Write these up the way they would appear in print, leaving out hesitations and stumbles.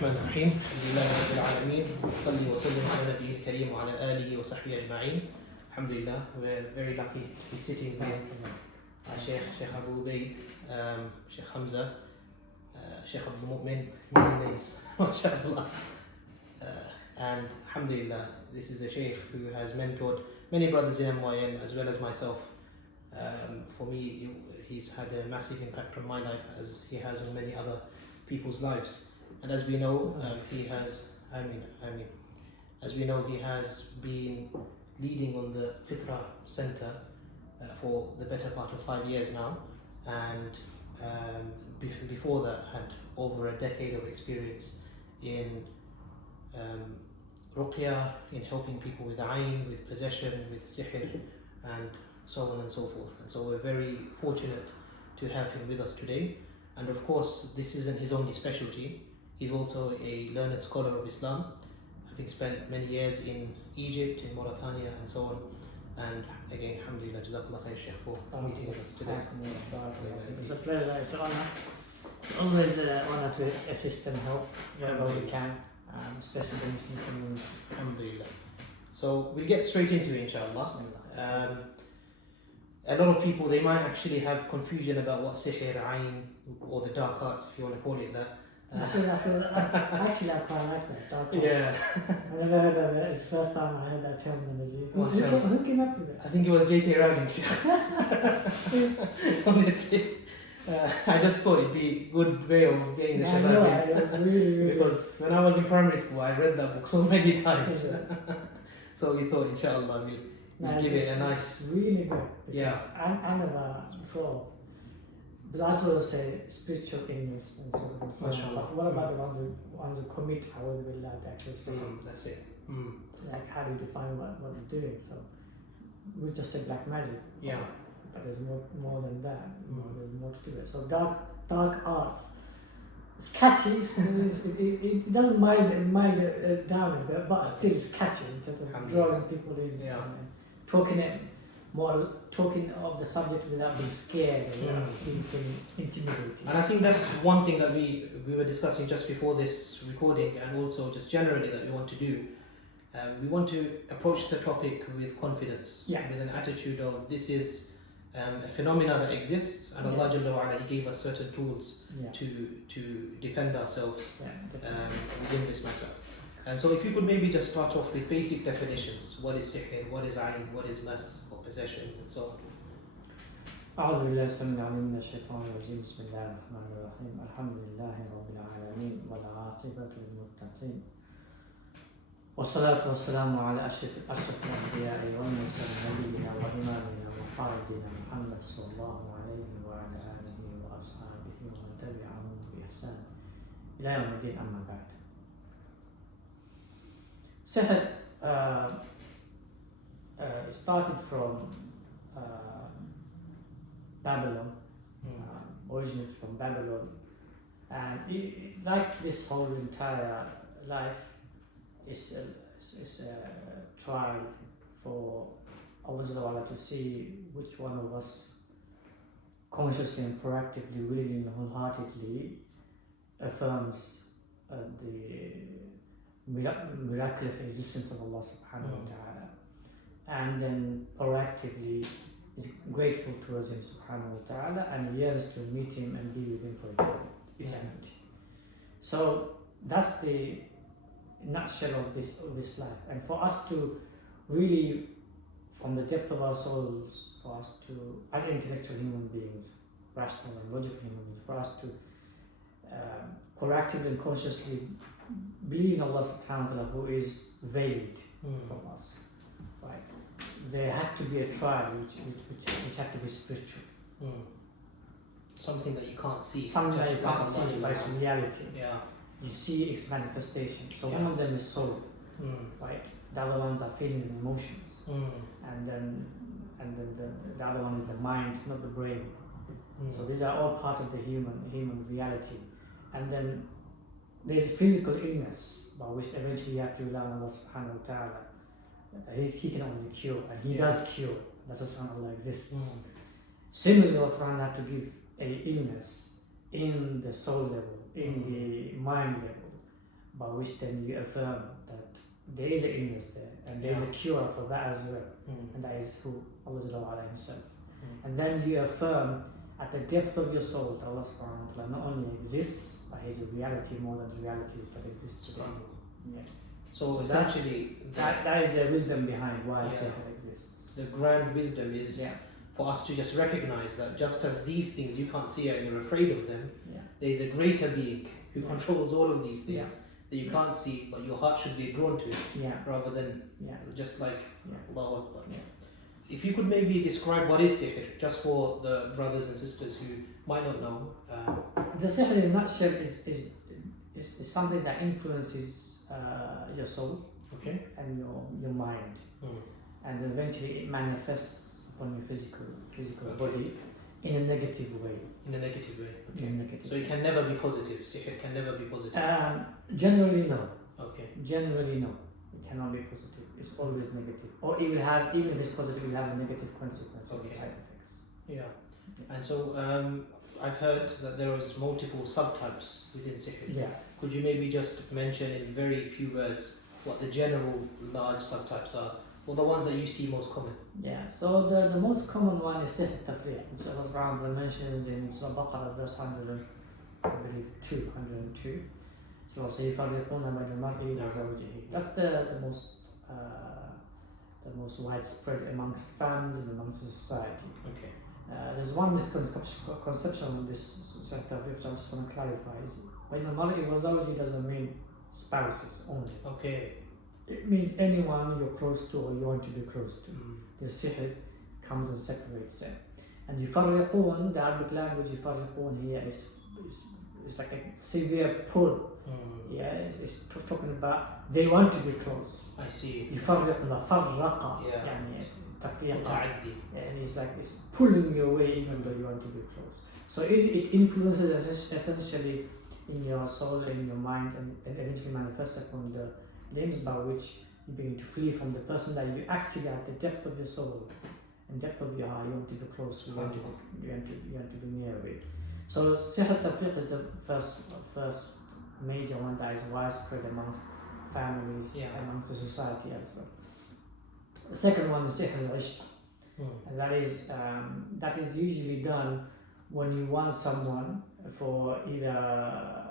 الرحمن الرحيم الحمد لله رب العالمين صلي وسلم على نبيه الكريم وعلى آله وصحبه أجمعين. Alhamdulillah, we're very lucky to be sitting with Shaykh Abu Ubaid, Shaykh Hamza, Shaykh Abdul Mu'min, many names, mashallah. And Alhamdulillah, this is a Shaykh who has mentored many brothers in MYN as well as myself. For me, he's had a massive impact on my life as he has on many other people's lives. And as we know, he has, as we know, he has been leading on the Fitra Center for the better part of 5 years now, and before that had over a decade of experience in ruqya, in helping people with ayn, with possession, with sihr, and so on and so forth. And so we're very fortunate to have him with us today. And of course, this isn't his only specialty. He's also a learned scholar of Islam, having spent many years in Egypt, in Mauritania, and so on. And again, alhamdulillah, jazakallah khair, Shaykh, for meeting with us today. It's a pleasure, it's an honor. It's always an honor to assist and help wherever we can, especially the Muslim community. Alhamdulillah. So we'll get straight into it, inshallah. A lot of people, they might actually have confusion about what sihr, ayn, or the dark arts, if you want to call it that. Actually, I quite like that, dark arts. Yeah. I never heard of it. It's the first time I heard that terminology. Who came up with it? I think it was J.K. Rowling. Honestly, I just thought it'd be a good way of getting the shabab in. It was really Because when I was in primary school, I read that book so many times. So we thought, inshallah, we'll give it a nice... It's really good. Yeah. I never thought. But I sort of say spiritual illness and so on. But what about the ones who commit A'udhu Billah, they actually say? That's it. Like, how do you define what they're doing? So we just say black magic. Yeah. But there's more than that. There's more to it. So dark arts. It's catchy. It doesn't mind it down a bit, but still it's catchy in terms of drawing people in. Yeah. Talking of the subject without being scared or being intimidated. And I think that's one thing that we were discussing just before this recording, and also just generally that we want to do. We want to approach the topic with confidence, with an attitude of this is a phenomena that exists, and Allah Jalla wa Ala, He gave us certain tools to defend ourselves within this matter. And so if you could maybe just start off with basic definitions. What is sihr, what is ayn, what is mas, or possession, and so on. أعوذ بالله السميع العليم من الشيطان الرجيم بسم الله الرحمن الرحيم الحمد لله رب العالمين والعاقبة للمتقين والصلاة والسلام على أشرف الأنبياء والمرسلين نبينا وإمامنا وقائدنا محمد صلى الله عليه وعلى آله وأصحابه ومن تبعهم بإحسان إلى يوم الدين أما بعد. Sihr started from Babylon, originated from Babylon, and like this whole entire life is a trial for Allah to see which one of us consciously and proactively, willingly and wholeheartedly affirms the miraculous existence of Allah subhanahu wa ta'ala, and then proactively is grateful towards Him subhanahu wa ta'ala and yearns to meet Him and be with Him for eternity. So that's the nutshell of this life. And for us to really, from the depth of our souls, for us to, as intellectual human beings, rational and logical human beings, for us to proactively and consciously believe in Allah subhanahu wa ta'ala, who is veiled from us, right? There had to be a trial which had to be spiritual. Something that you can't see. Something that you can't see, but it's reality. Yeah. You see its manifestation. So one of them is soul, right? The other ones are feelings and emotions. And then the other one is the mind, not the brain. So these are all part of the human reality. And then there's physical illness by which eventually you have to rely on Allah subhanahu wa ta'ala. He can only cure, and He does cure. That's just how Allah exists. Similarly, Allah subhanahu wa ta'ala had to give a illness in the soul level, in the mind level, by which then you affirm that there is an illness there and there is a cure for that as well, and that is who Allah himself. And then you affirm at the depth of your soul that Allah subhanahu wa ta'ala not only exists, but He is a reality more than the realities that exist today. Yeah. So essentially, that is the wisdom behind why sihr exists. The grand wisdom is for us to just recognize that just as these things you can't see and you're afraid of them, there is a greater being who controls all of these things that you can't see, but your heart should be drawn to it rather than just like Allahu Akbar. If you could maybe describe what is sihr, just for the brothers and sisters who might not know. The sihr in a nutshell is something that influences your soul and your mind, and eventually it manifests upon your physical body in a negative way. In a negative way. So it can never be positive. Sihr can never be positive. Generally no. Generally no. It cannot be positive. It's always negative. Or it will have, even if it's positive, it will have a negative consequence or side effects. And so I've heard that there is multiple subtypes within sihr. Could you maybe just mention in very few words what the general large subtypes are, or the ones that you see most common? So the most common one is sihr tafriq, which Allah subhanahu wa ta'ala mentions in Surah Baqarah verse 100, I believe 202. That's the most widespread amongst families and amongst society. There's one misconception on this sihr tafriq which I just want to clarify. When the mar'i wa zawji doesn't mean spouses only. It means anyone you're close to or you want to be close to. The sihr comes and separates it. And yufarriqun, the Arabic language, yufarriqun here is like a severe pull. It's talking about they want to be close. I see. Yufarriquna, farraqa, tafriqa. And it's like it's pulling you away even though you want to be close. So it influences essentially in your soul, in your mind, and eventually manifests upon the names by which you begin to flee from the person that you actually at the depth of your soul and depth of your heart you want to be close to, you want to be near with. So sihr tafriq is the first major one that is widespread amongst families, amongst the society as well. The second one is sihr al-ishq, and that is usually done when you want someone for either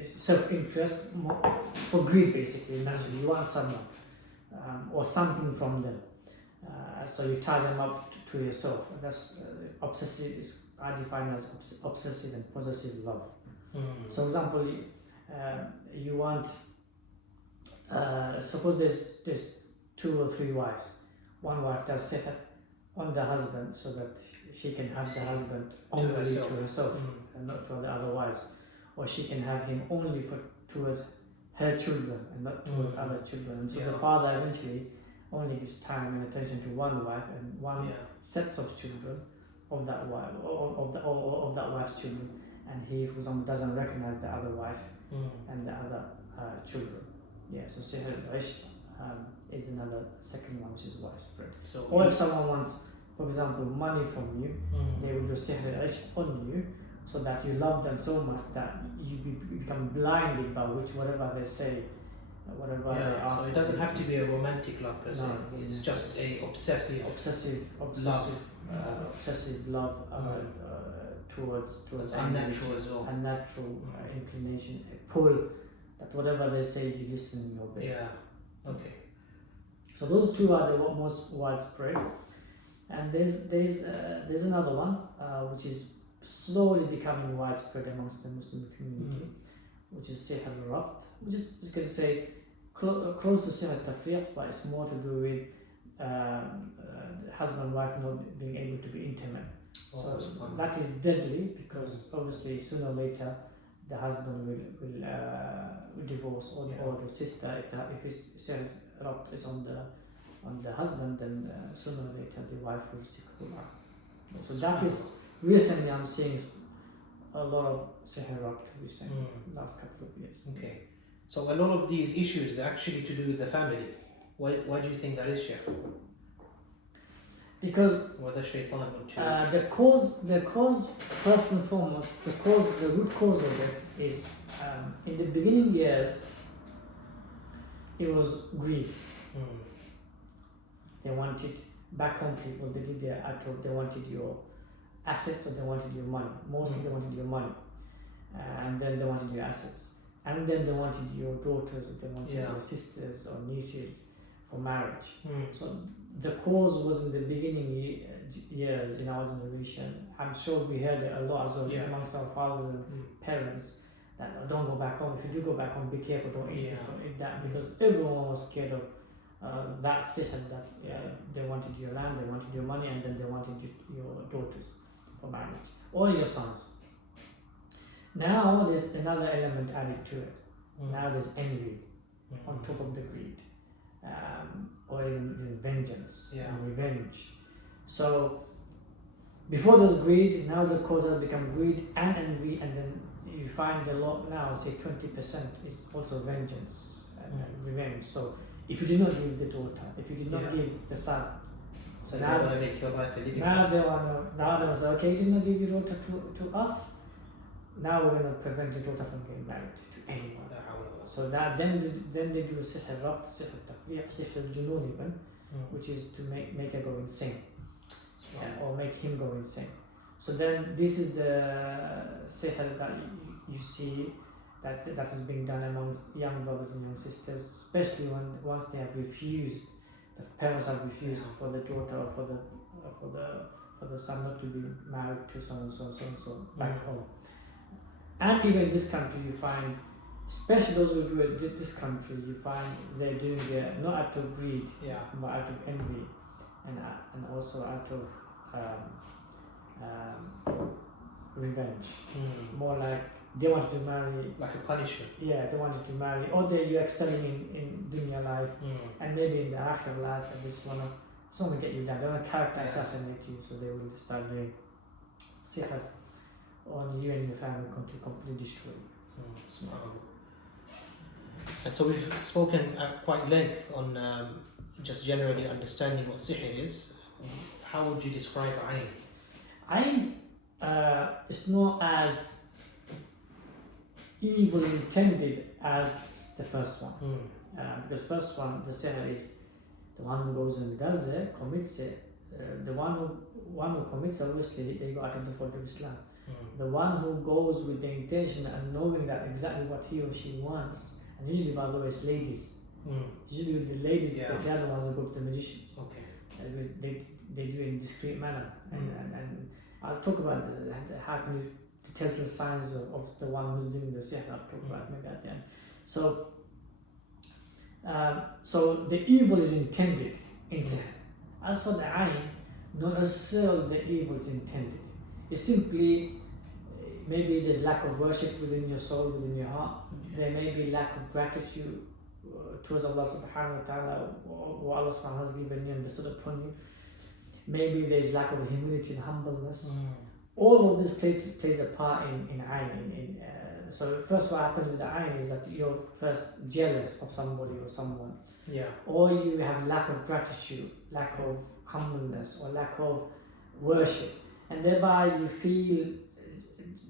self-interest, for greed basically. Naturally, you want someone or something from them, so you tie them up to yourself. And that's obsessive. I define as obsessive and possessive love. So, for example, you want. Suppose there's 2 or 3 wives. One wife does sihr on the husband so that she can have the husband only to herself and not to the other wives, or she can have him only towards her children and not towards other children. And so the father eventually only gives time and attention to one wife and one sets of children of that wife of that wife's children, and he, for example, doesn't recognize the other wife and the other children. So sihr al-ishq is another second one which is widespread. Or if someone wants, for example, money from you, they will do sihr al-ishq on you, so that you love them so much that you become blinded by whatever they say, whatever they ask. So it doesn't have to be a romantic love per se. It's just a obsessive love towards unnatural as well. Unnatural inclination, a pull that whatever they say you listen and obey. So those two are the most widespread, and there's another one which is slowly becoming widespread amongst the Muslim community, which is sihr al-rabt, which is, you could say, close to sihr al-tafriq, but it's more to do with husband and wife not being able to be intimate. So that is deadly, because obviously sooner or later the husband will divorce, or the sister, if his sihr al-rabt is on the husband, then sooner or later the wife will seek khula. So that is, recently I'm seeing a lot of sihr al-rabt recently, last couple of years. So a lot of these issues are actually to do with the family. Why do you think that is, Sheikh? Because وهذا الشيطان would the cause, first and foremost, the root cause of it is in the beginning years, it was greed. They wanted back home people. They did their they wanted your assets or they wanted your money. Mostly they wanted your money, and then they wanted your assets, and then they wanted your daughters. They wanted your sisters or nieces for marriage. So the cause was in the beginning years in our generation. I'm sure we heard it a lot as well amongst our fathers and parents that don't go back home. If you do go back home, be careful, don't eat this, don't eat that, because everyone was scared of that sihr that they wanted your land, they wanted your money, and then they wanted your daughters for marriage or your sons. Now there's another element added to it. Now there's envy on top of the greed, or even vengeance and revenge. So before there's greed, now the cause has become greed and envy, and then you find a lot now, say 20% is also vengeance and revenge. So if you did not give the daughter, if you did not give the son, so now they want to make your life a living. Now they want to say, okay, you did not give your daughter to us. Now we're going to prevent your daughter from getting married to anyone. So that then they do sihr rabt, sihr tafriq, sihr junun even, which is to make her go insane, or make him go insane. So then this is the sihr that you see that is being done amongst young brothers and young sisters, especially once they have refused, the parents have refused for the daughter or for the son not to be married to so and so back home. And even in this country, you find, especially those who do it in this country, you find they're doing it not out of greed, but out of envy, and also out of revenge. More like they want to marry, like a punishment. Yeah, they wanted to marry, or you're excelling in dunya life, and maybe in the akhir life, and just want to get you down. They want to character assassinate you, so they will start doing sihr on you and your family to completely destroy you. And so we've spoken at quite length on just generally understanding what sihr is. How would you describe ayn? Ayn is not as evil intended as the first one, because first one, the sihr, is the one who goes and does it, commits it. The one who commits, obviously they go out of the fold of Islam. The one who goes with the intention and knowing that exactly what he or she wants, and usually, by the way, it's ladies. Usually the ladies, they're the ones who go to the magicians. They do it in a discreet manner, and I'll talk about how can you the telltale signs of the one who's doing the sihr. I'll talk about maybe at the end. So the evil is intended in sihr. As for the ayn, not necessarily the evil is intended. It's simply maybe there's lack of worship within your soul, within your heart. There may be lack of gratitude towards Allah subhanahu wa ta'ala, what Allah subhanahu wa ta'ala has given you and bestowed upon you. Maybe there's lack of humility and humbleness. All of this plays a part in ayn. So first what happens with the ayn is that you're first jealous of somebody or someone. Or you have lack of gratitude, lack of humbleness, or lack of worship. And thereby you feel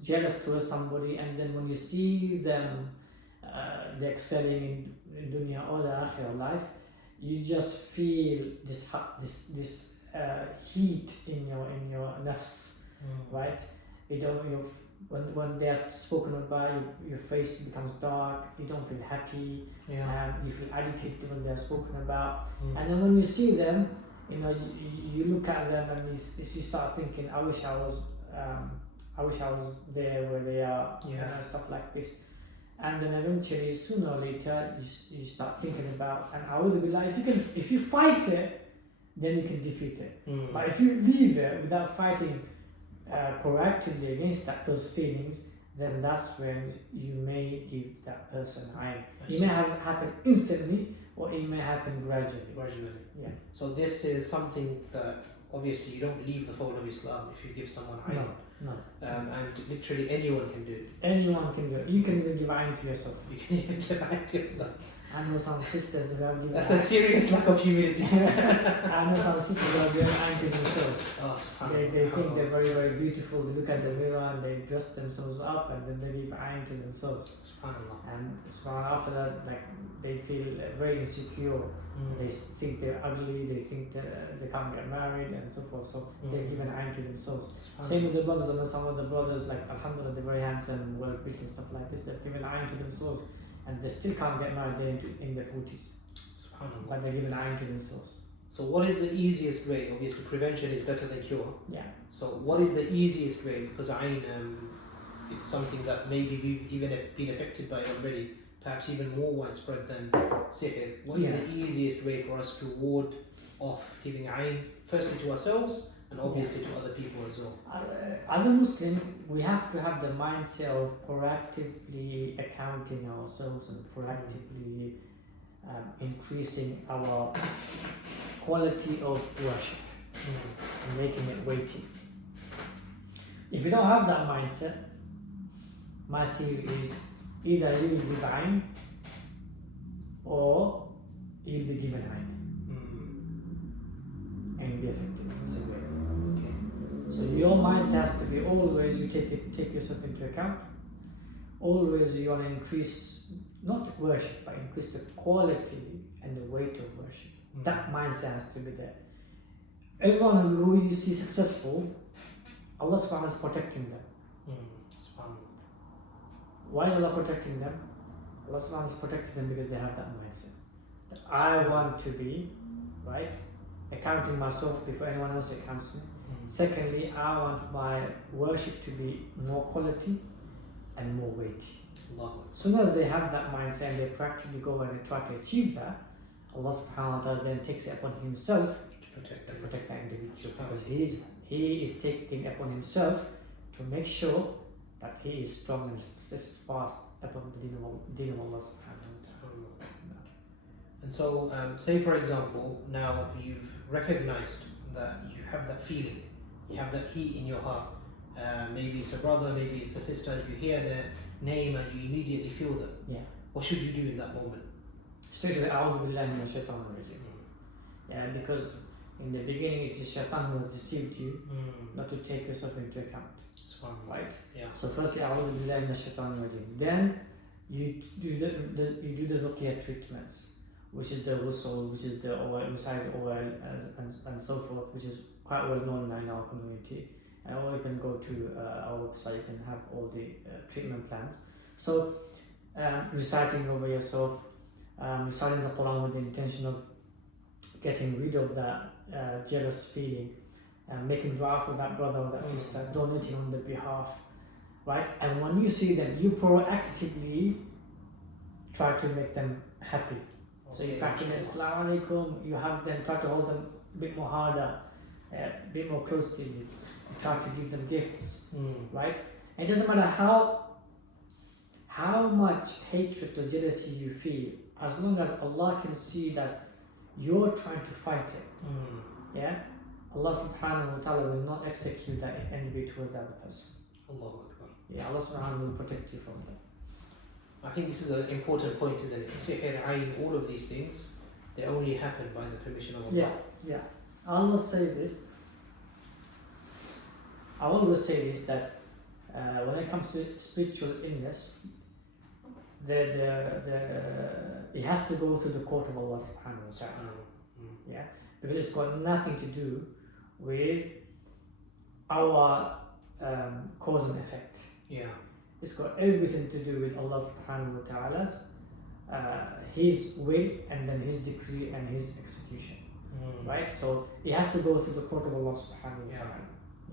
jealous towards somebody, and then when you see them they're excelling in dunya or the akhirah life, you just feel this heat in your nafs, right? When they are spoken about, your face becomes dark. You don't feel happy. You feel agitated when they are spoken about. And then when you see them, you look at them and you start thinking, I wish I was there where they are, stuff like this. And then eventually, sooner or later, you start thinking about, and a'udhu billah, if you fight it, then you can defeat it. But if you leave it without fighting proactively against those feelings, then that's when you may give that person ayn. It may happen instantly, or it may happen gradually. So this is something that obviously you don't leave the fold of Islam if you give someone ayn. No. And literally anyone can do it. Anyone can do it. You can even give iron to yourself. You can even give iron to yourself. I know some sisters who have given That's a serious lack of humility. I know some sisters who have given iron to themselves. Oh, They think they're very, very beautiful. They look at the mirror and they dress themselves up and then they give iron to themselves. SubhanAllah. And after that, like they feel very insecure. They think they're ugly. They think that they can't get married and so forth. So they give an iron to themselves. Same with the brothers. I know some of the brothers, like alhamdulillah, they're very handsome, well built and stuff like this. They've given iron to themselves. And they still can't get married. They're in their 40s. SubhanAllah. But they give an iron to themselves. So what is the easiest way? Obviously prevention is better than cure. Yeah. So what is the easiest way? Because it's something that maybe we've even been affected by already, perhaps even more widespread than sihr. What is the easiest way for us to ward off giving ayn, firstly to ourselves and obviously to other people as well? As a Muslim, we have to have the mindset of proactively accounting ourselves and proactively increasing our quality of worship and making it weighty. If you don't have that mindset, my theory is either you will give ayn or you'll be given ayn and be affected severely. Okay. So your mindset has to be always you take yourself into account. Always you want to increase not worship but increase the quality and the weight of worship. That mindset has to be there. Everyone who you see successful, Allah subhanahu wa ta'ala is protecting them. Why is Allah protecting them? Allah subhanahu wa ta'ala is protecting them because they have that mindset. That I want to be, right, accounting myself before anyone else accounts me. Secondly, I want my worship to be more quality and more weighty. As soon as they have that mindset and they practically go and they try to achieve that, Allah subhanahu wa ta'ala then takes it upon himself to protect that individual, because he is taking upon himself to make sure that he is strong and fast upon the deen of Allah subhanahu wa ta'ala. And so, say for example, now you've recognized that you have that feeling, you have that heat in your heart. Maybe it's a brother, maybe it's a sister, you hear their name and you immediately feel them. Yeah. What should you do in that moment? Straight away, A'udhu billahi minash shaitanir rajim. Yeah, because in the beginning it is shaitan who has deceived you not to take yourself into account. Right? Yeah. So firstly, A'udhu billahi minash shaitanir rajim. Then you do the ruqyah treatments, which is the ghusl, which is the oil, recite oil and so forth, which is quite well known in our community. Or you can go to our website and have all the treatment plans. So reciting over yourself, reciting the Quran with the intention of getting rid of that jealous feeling, making dua for that brother or that sister, donating on their behalf, right? And when you see them, you proactively try to make them happy. So you try to make Assalamu alaikum, you have them, try to hold them a bit more harder, a bit more close to you. You try to give them gifts, right? And it doesn't matter how much hatred or jealousy you feel, as long as Allah can see that you're trying to fight it, yeah, Allah subhanahu wa ta'ala will not execute that envy towards that person. Allahu Akbar. Yeah, Allah subhanahu wa ta'ala will protect you from that. I think this is an important point, isn't it? Sihr, ayn, all of these things, they only happen by the permission of Allah. Yeah. I always say this. That when it comes to spiritual illness, it has to go through the court of Allah subhanahu wa ta'ala. Yeah, because it's got nothing to do with our cause and effect. Yeah, it's got everything to do with Allah subhanahu wa ta'ala's His will and then His decree and His execution. Right? So it has to go through the court of Allah subhanahu wa ta'ala.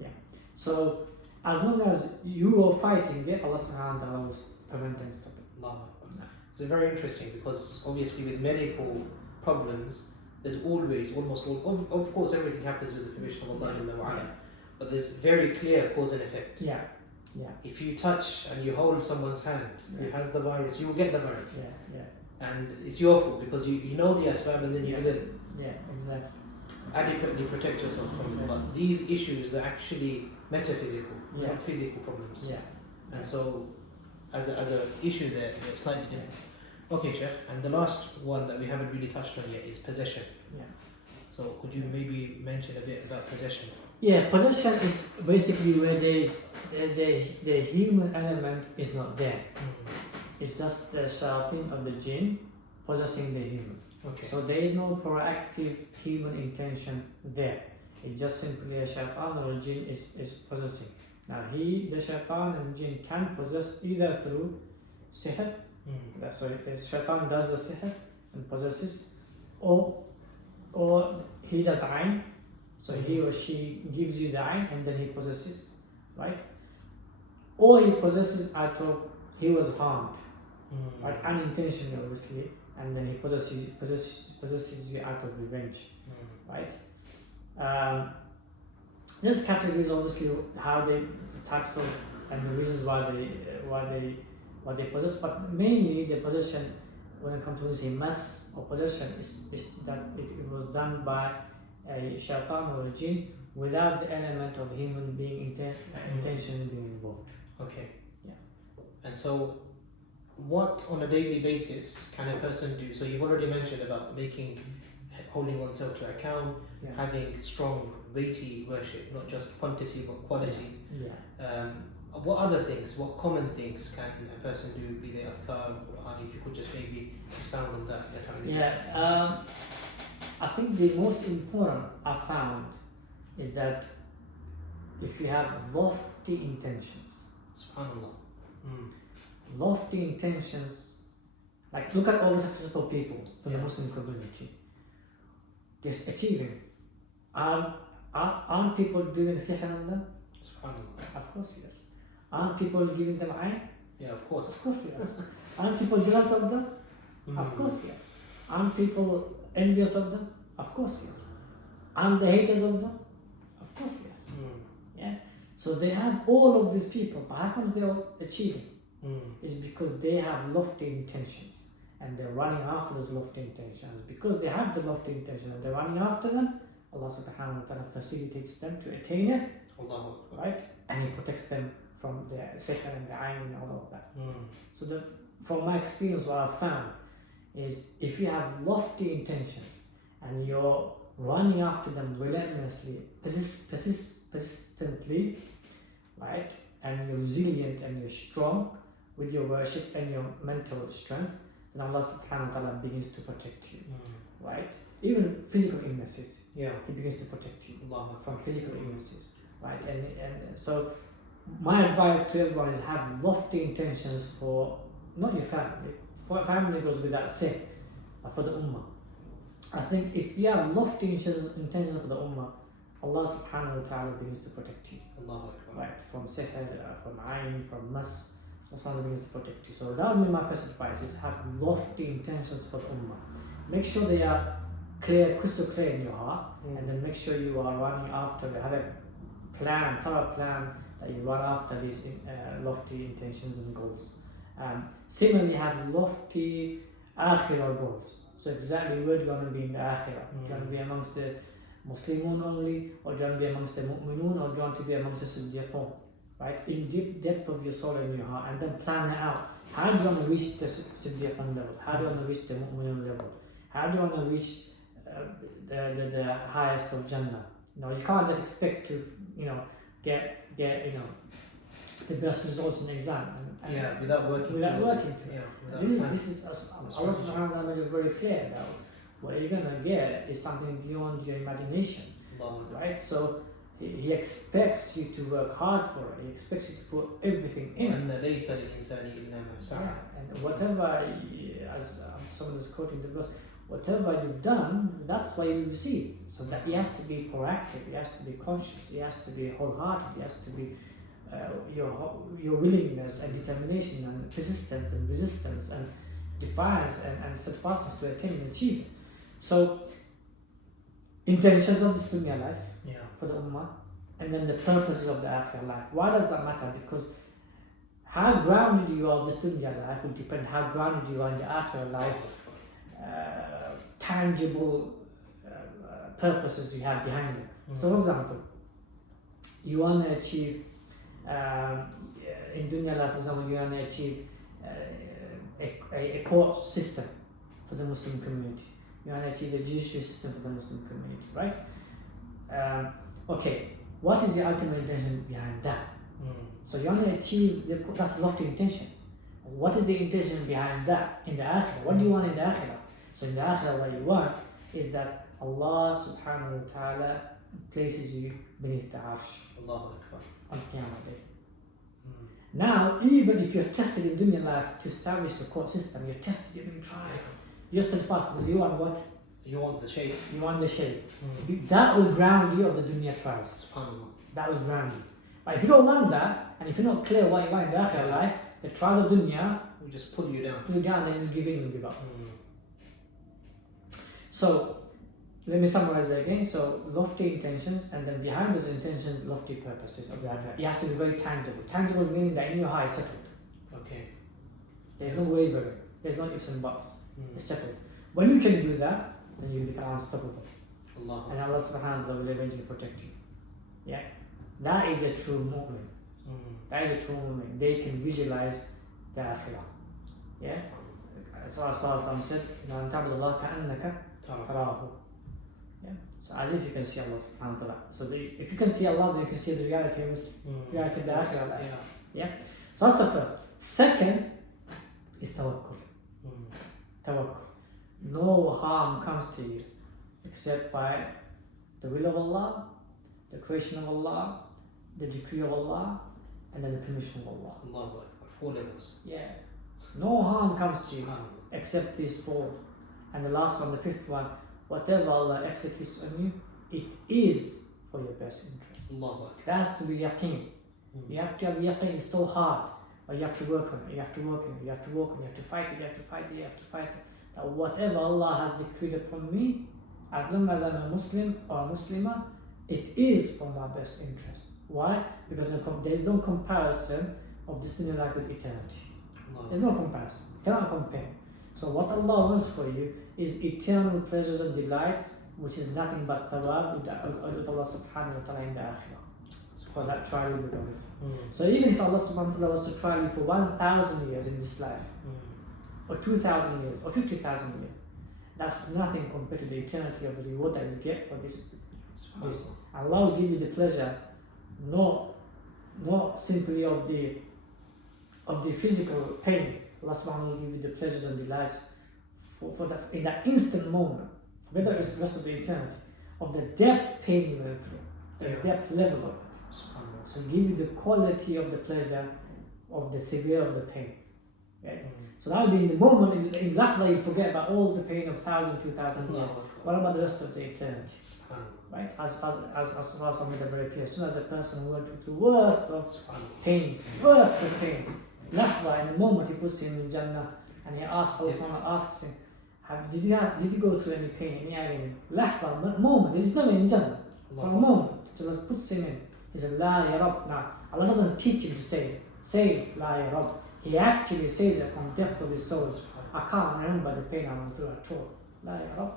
Yeah. So as long as you are fighting it, Allah subhanahu wa ta'ala will prevent and stop it. It's very interesting because obviously with medical problems, there's of course everything happens with the permission of Allah, but there's very clear cause and effect. Yeah. If you touch and you hold someone's hand who has the virus, you will get the virus. And it's your fault because you know the asbab and then you didn't exactly adequately protect yourself from it. But these issues that actually metaphysical, Yeah. not physical problems. Yeah. And so, as a issue there, they're slightly different. Okay, Sheikh. And the last one that we haven't really touched on yet is possession. Yeah. So could you maybe mention a bit about possession? Yeah, possession is basically where there is the human element is not there. It's just the shayateen of the jinn possessing the human. Okay. So there is no proactive human intention there. It's just simply a shaitan or a jinn is possessing. Now the shaitan and jinn can possess either through sihr, so the shaitan does the sihr and possesses, or he does ayn, so he or she gives you the ayn and then he possesses, right? Or he possesses out of, he was harmed, right, unintentionally obviously, and then he possesses you out of revenge, right? This category is obviously how the types of and the reasons why they possess, but mainly the possession, when it comes to say mass or possession, is that it was done by a shaitan or a jinn without the element of human being intention being involved. Okay. Yeah. And so, what on a daily basis can a person do? So you've already mentioned about holding oneself to account, Yeah. having strong, weighty worship, not just quantity but quality. Yeah. What other things, what common things can a person do, be they adhkar or Quran? If you could just maybe expound on that. Yeah, I think the most important I found is that if you have lofty intentions, SubhanAllah. lofty intentions, like look at all the successful people from the Muslim community, just achieving. Aren't people doing sihr on them? SubhanAllah. Of course, yes. Aren't people giving them ayn? Yeah, of course. Of course, yes. Aren't people jealous of them? Of course, yes. Aren't people envious of them? Of course, yes. Aren't they haters of them? Of course, yes. Yeah. So they have all of these people, but how comes they are achieving? It's because they have lofty intentions and they're running after those lofty intentions. Because they have the lofty intention and they're running after them, Allah subhanahu wa ta'ala facilitates them to attain it, right? And He protects them from the sihr and the ayn and all of that. So from my experience, what I've found is if you have lofty intentions and you're running after them relentlessly, persistently, right, and you're resilient and you're strong with your worship and your mental strength, then Allah subhanahu wa ta'ala begins to protect you, right? Even physical illnesses, He begins to protect you from physical illnesses, right? And so my advice to everyone is have lofty intentions for not your family. For family goes without saying, but for the ummah. I think if you have lofty intentions for the ummah, Allah subhanahu wa ta'ala begins to protect you. Right? From sihr, from ayn, from mas, Allah subhanahu wa ta'ala begins to protect you. So that would be my first advice, is have lofty intentions for the ummah. Make sure they are clear, crystal clear in your heart, and then make sure you are running after, have a plan, thorough plan that you run after these lofty intentions and goals. Similarly, have lofty akhirah goals. So exactly where do you want to be in the akhirah? Do you want to be amongst the Muslimun only, or do you want to be amongst the mu'minun, or do you want to be amongst the siddiqun? Right? In deep depth of your soul and your heart, and then plan it out. How do you want to reach the siddiqun level? How do you want to reach the mu'minun level? How do you want to reach the highest of Jannah? You can't just expect to get the best results in the exam and without working to it. This is Allah subhanahu wa ta'ala made it very clear that what you're gonna get is something beyond your imagination, right? So he expects you to work hard for it. He expects you to put everything in it. And whatever, as someone is quoting the verse, whatever you've done, that's what you receive. So that he has to be proactive, he has to be conscious, he has to be wholehearted, he has to be your willingness and determination and persistence and resistance and defiance and steadfastness to attain and achieve it. So, intentions of this dunya life for the ummah, and then the purposes of the akhirah life. Why does that matter? Because how grounded you are of this dunya life will depend how grounded you are in the akhirah life. Tangible purposes you have behind them. So, for example, You want to achieve, in dunya life, for example, you want to achieve a court system for the Muslim community. You want to achieve a judicial system for the Muslim community, right? Okay, what is the ultimate intention behind that? So you want to achieve, that's lofty intention. What is the intention behind that in the akhirah? What do you want in the akhirah? So in the akhirah, what you want is that Allah subhanahu wa ta'ala places you beneath the arsh Allahu Akbar. on Qiyamah Day. Now, even if you're tested in dunya life to establish the court system, you're tested, you're being tried, you're still fast because you want what? You want the shaykh. You want the shaykh. That will ground you of the dunya trials. SubhanAllah. That will ground you. But if you don't want that, and if you're not clear what you want in the akhirah life, the trials of dunya will just pull you down. Pull you down, and you give in and give up. So, let me summarize it again. So, lofty intentions, and then behind those intentions, lofty purposes of the akhirah. It has to be very tangible. Tangible meaning that in your heart is settled. Okay. There's no wavering. There's no ifs and buts. It's settled. When you can do that, then you become unstoppable. Allah. And Allah subhanahu wa ta'ala will eventually protect you. Yeah? That is a true mu'min. That is a true mu'min. They can visualize the akhirah. Yeah? So Rasulullah said, "Man ta'budu Allah ka'annaka tarahu." Yeah? So as if you can see Allah subhanahu wa ta'ala. So if you can see Allah, then you can see the reality of the akhirah. Yeah? So that's the first. Second is tawakkul. Tawakkul. No harm comes to you except by the will of Allah, the creation of Allah, the decree of Allah, and then the permission of Allah. Allahu Akbar. 4 levels. Yeah. No harm comes to you except these 4. And the last one, the 5th one, whatever Allah executes on you, it is for your best interest. Allahu Akbar. That has to be yaqeen. You have to have yaqeen. It's so hard, but you have to work on it. You have to work on it. You have to work on it. You have to fight it. You have to fight it. You have to fight it. That whatever Allah has decreed upon me, as long as I'm a Muslim or a Muslimah, it is for my best interest. Why? Because there is no comparison of this dunya life with eternity. There's no comparison. You cannot compare. So what Allah wants for you is eternal pleasures and delights, which is nothing but thawab with Allah subhanahu wa ta'ala in the akhirah. That trial will be done with. So even if Allah subhanahu wa ta'ala was to try you for 1,000 years in this life, or 2,000 years, or 50,000 years, that's nothing compared to the eternity of the reward that you get for this. Allah will give you the pleasure, not simply of the physical pain. Allah subhanahu wa ta'ala will give you the pleasures and delights in that instant moment, whether it's the rest of the eternity, of the depth pain you went through, the depth level of it. So give you the quality of the pleasure, of the severe of the pain. Right? So that will be in the moment, in lahza you forget about all the pain of 1,000, 2,000 years. What about the rest of the eternity? Right? As Rasul made it very clear, as soon as a person went through worst of pains, lahza, in the moment he puts him in Jannah, and he asks, Allah asks him, did you go through any pain, any agony? Lahza, moment, it's not in Jannah. For a moment, so Allah puts him in. He said, La ya Rab. Now, Allah doesn't teach him to say La ya Rab. He actually says it from the depth of his soul. I can't remember the pain I went through at all. La ya Rab.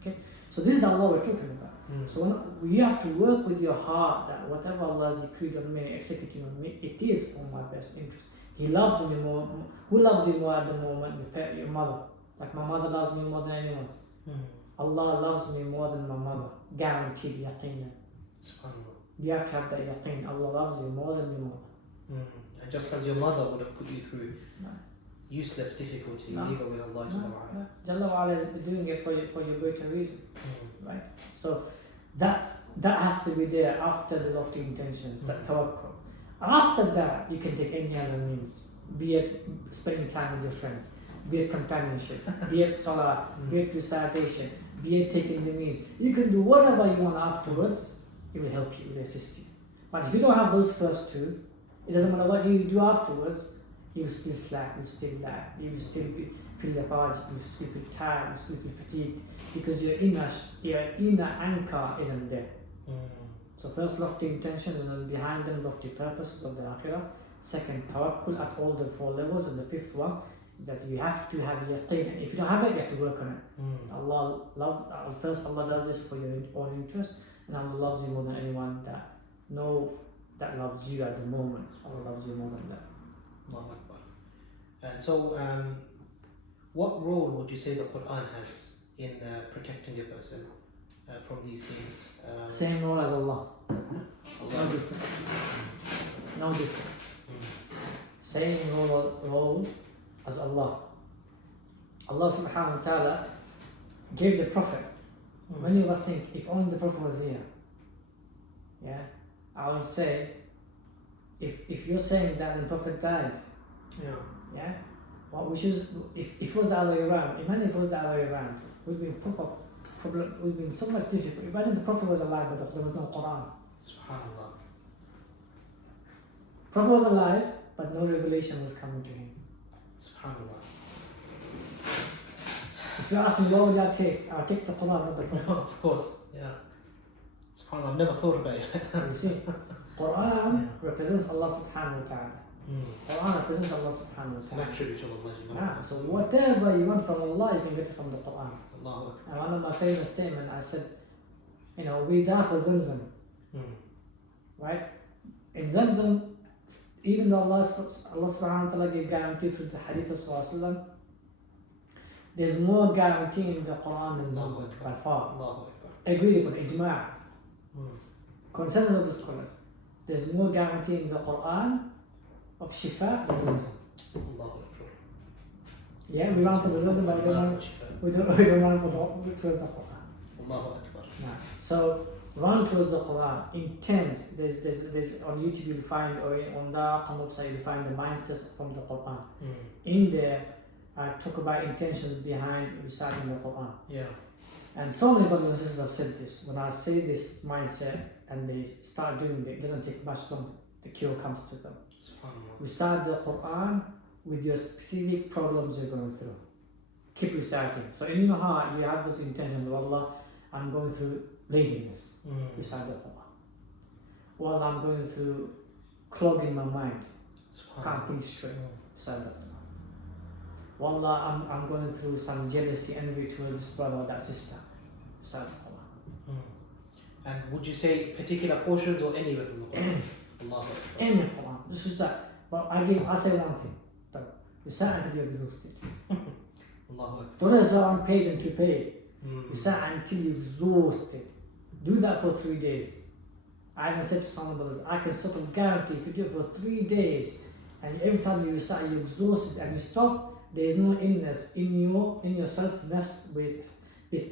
Okay? So this is the Allah we're talking about. So you have to work with your heart that whatever Allah has decreed on me, executing on me, it is for my best interest. He loves me more. Who loves you more at the moment? Your mother. Like my mother loves me more than anyone. Allah loves me more than my mother. Guaranteed yaqeen. You have to have that yaqeen. Allah loves you more than your mother. And just as your mother would have put you through useless difficulty, leave it with Allah. Jalla wa ala is doing it for your greater reason. Right? So that has to be there after the lofty intentions, that tawakkul. After that, you can take any other means, be it spending time with your friends, be it companionship, be it salah, be it recitation, be it taking the means. You can do whatever you want afterwards, it will help you, it will assist you. But if you don't have those first two, it doesn't matter what you do afterwards, you will still slack, you will still lag, you will still feel lethargic, you will still feel tired, you will still feel fatigued, because your inner anchor isn't there. So first lofty intentions, and then behind them lofty purposes of the akhirah. Second, tawakkul at all the 4 levels, and the 5th one, that you have to have yaqeen. And if you don't have it, you have to work on it. First Allah does this for your own interest, and Allah loves you more than anyone, that know that loves you at the moment. Allah loves you more than that. Allahu Akbar. And so, what role would you say the Quran has in protecting a person from these things? Same role as Allah. No difference. No difference. Same role as Allah. Allah subhanahu wa ta'ala gave the Prophet. Many of us think, if only the Prophet was here. Yeah? I would say, if you're saying that the Prophet died, yeah? Well, which is, if it was the other way around, imagine if it was the other way around, it would be problem, it would be so much difficult. Imagine the Prophet was alive, but there was no Quran. Subhanallah. Prophet was alive, but no revelation was coming to him. Subhanallah. If you ask me, what would I take? I'll take the Quran, not the Prophet. No, of course, yeah. Subhanallah, I've never thought about it. You see, Quran represents Allah subhanahu wa ta'ala. Quran represents Allah subhanahu wa It's an ta'ala. attribute of Allah. Yeah, so whatever you want from Allah, you can get it from the Quran. Allahu Akbar. And one of my famous statements, I said, we die for Zamzam, right? In Zamzam, even though Allah subhanahu wa ta'ala gave guarantee through the hadith of Sallallahu Alaihi Wasallam, there's more guarantee in the Quran than Zamzam by far. Allahu Akbar. Agreed upon ijma'. Consensus of the scholars. There's more guarantee in the Quran of shifa than Zamzam. Allahu Akbar. Yeah, we run for the Zamzam, but we don't run towards the Quran. Allahu Akbar. No. So run towards the Quran. Intend. There's on YouTube you'll find, or on the website you'll find the mindsets from the Quran. In there, I talk about intentions behind reciting the Quran. Yeah. And so many brothers and sisters have said this. When I say this mindset and they start doing it, it doesn't take much long. The cure comes to them. SubhanAllah. Recite the Quran with your specific problems you're going through. Keep reciting. So in your heart, you have this intention, Allah, I'm going through laziness. Recite the Quran. Well, I'm going through clogging my mind. Can't think straight. Recite the Quran. Wallah, I'm going through some jealousy, envy towards this brother or that sister. Recite the Quran. And would you say particular portions or anywhere from the Quran? Allah. Any Quran. Just recite. But I say one thing. Recite until you're exhausted. Allah. Don't recite one page and 2 pages. Recite until you're exhausted. Do that for 3 days. I even said to some brothers, I can sort of guarantee if you do it for 3 days and every time you recite you're exhausted and you stop, there is no illness in your self-nafs with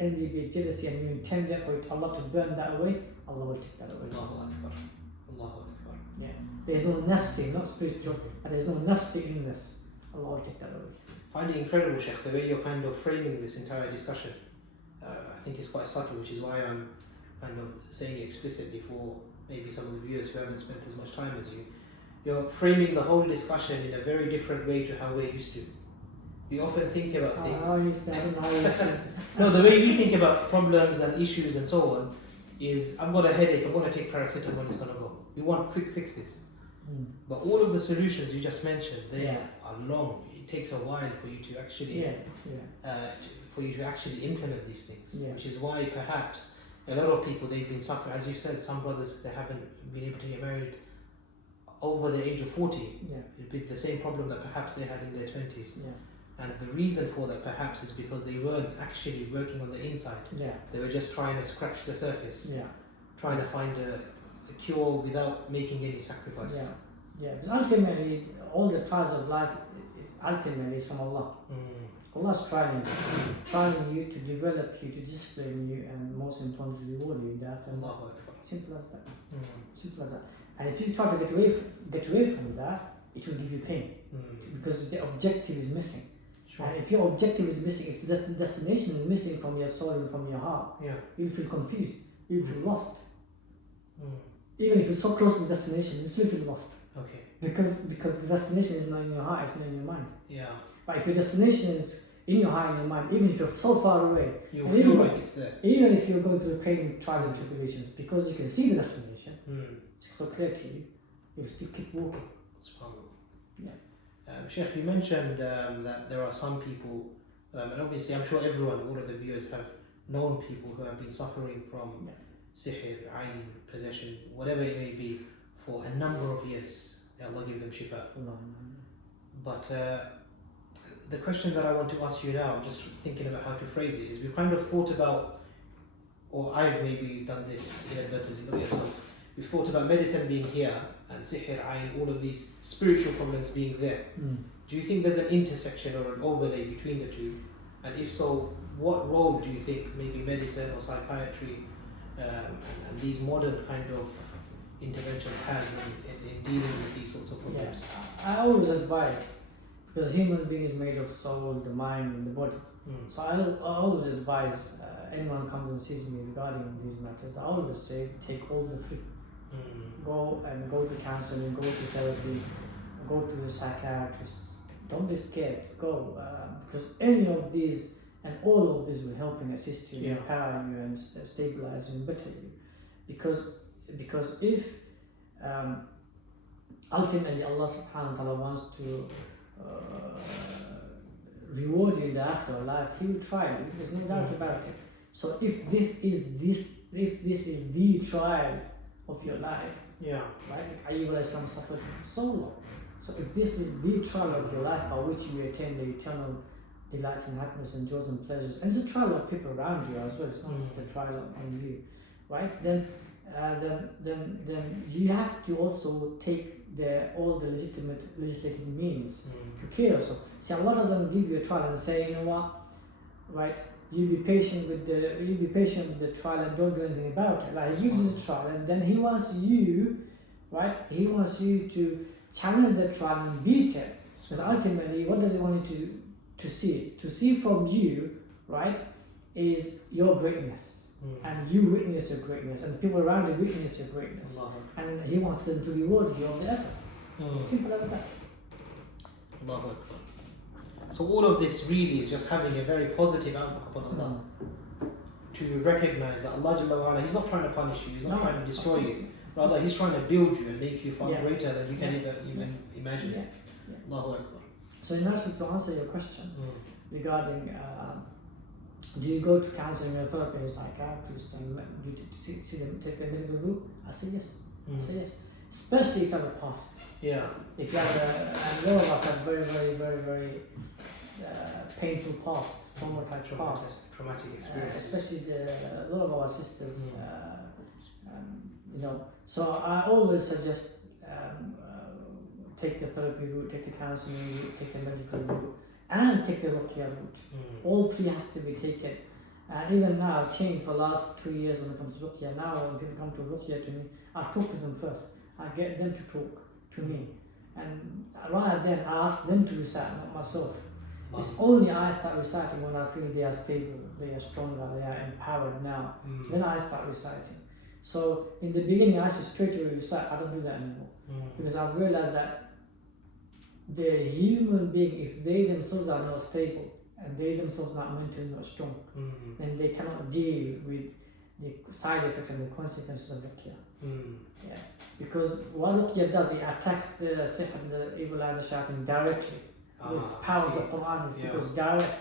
envy, with jealousy, and you intend for it Allah to burn that away, Allah will take that away. Allahu Akbar. Allahu Akbar. Yeah. There is no nafsi, not spiritual, and there is no nafsi illness. Allah will take that away. I find it incredible, Shaykh, the way you're kind of framing this entire discussion. I think it's quite subtle, which is why I'm kind of saying it explicitly for maybe some of the viewers who haven't spent as much time as you. You're framing the whole discussion in a very different way to how we're used to. We often think about things. No, the way we think about problems and issues and so on is, I've got a headache, I'm going to take paracetamol, it's going to go. We want quick fixes. But all of the solutions you just mentioned, they are long. It takes a while for you to actually implement these things. Which is why perhaps a lot of people, they've been suffering, as you said, some brothers, they haven't been able to get married over the age of 40 with the same problem that perhaps they had in their 20s. And the reason for that perhaps is because they weren't actually working on the inside. They were just trying to scratch the surface, trying to find a cure without making any sacrifice. Because ultimately, all the trials of life is from Allah. Allah's trying you to develop you, to discipline you, and most importantly, reward you. Allahu Akbar. Simple as that. Simple as that. And if you try to get away from that, it will give you pain because the objective is missing. And if your objective is missing, if the destination is missing from your soul and from your heart, you'll feel confused, you'll feel lost. Even if you're so close to the destination, you still feel lost. Okay. Because the destination is not in your heart, it's not in your mind. But if your destination is in your heart and your mind, even if you're so far away, you feel like it's there. Even if you're going through pain, trials and tribulations, because you can see the destination, it's so clear to you, you'll still keep walking. Sheikh, you mentioned that there are some people, and obviously I'm sure everyone, all of the viewers have known people who have been suffering from sihr, ayn, possession, whatever it may be, for a number of years. May Allah give them shifa. But the question that I want to ask you now, I'm just thinking about how to phrase it, is we've kind of thought about, or I've maybe done this inadvertently, not yourself. We've thought about medicine being here and sihr, ayn, all of these spiritual problems being there. Do you think there's an intersection or an overlay between the two? And if so, what role do you think maybe medicine or psychiatry and these modern kind of interventions has in dealing with these sorts of problems? I always advise, because human being is made of soul, the mind and the body. So I always advise anyone comes and sees me regarding these matters, I always say take all the three. Go to counseling, go to therapy, go to the psychiatrists. Don't be scared, go, because any of these and all of these will help and assist you, empower you and stabilize you and better you. Because if ultimately Allah subhanahu wa ta'ala wants to reward you in the afterlife, He will try you, there's no doubt about it. So if this is the trial of your life, right? Like Ayyub alayhi salam suffered so long. So if this is the trial of your life by which you attain the eternal delights and happiness and joys and pleasures, and it's a trial of people around you as well, it's not just a trial on you, right? Then you have to also take all the legislative means to cure yourself. See, Allah doesn't give you a trial and say, you know what, right? You be patient with the trial and don't do anything about it. Like He gives you the trial, and then He wants you, right? He wants you to challenge the trial and beat it. Because ultimately, what does He want you to see? To see from you, right, is your greatness. And you witness your greatness, and the people around you witness your greatness. And He wants them to reward you on the effort. Simple as that. Allahu Akbar. So all of this really is just having a very positive outlook upon Allah. To recognize that Allah Jalla wa Ala, He's not trying to punish you, He's not trying to destroy you. Rather, He's trying to build you and make you far greater than you can even imagine. Allahu Akbar. So in answer to answer your question regarding do you go to counseling or therapy and psychiatrists and do you see them take the medical route? I say yes. I say yes. Especially if you have a past. If you have and all of us have very, very, very, very painful past, traumatized past. Traumatic experiences. Especially a lot of our sisters, you know. So I always suggest take the therapy route, take the counseling route, take the medical route, and take the ruqya route. All three has to be taken. Even now, I've changed for the last 2 years when it comes to ruqya. Now, when people come to ruqya to me, I talk to them first. I get them to talk to me. And rather than I ask them to recite, not myself. It's only I start reciting when I feel they are stable, they are stronger, they are empowered now. Then I start reciting. So in the beginning, I used to straight away recite. I don't do that anymore. Because I've realized that the human being, if they themselves are not stable and they themselves not mentally not strong, then they cannot deal with the side effects and the consequences of ruqya. Because what ruqya does, it attacks the sihr, the evil eye, the shaitan directly. Because the power of the Quran goes direct.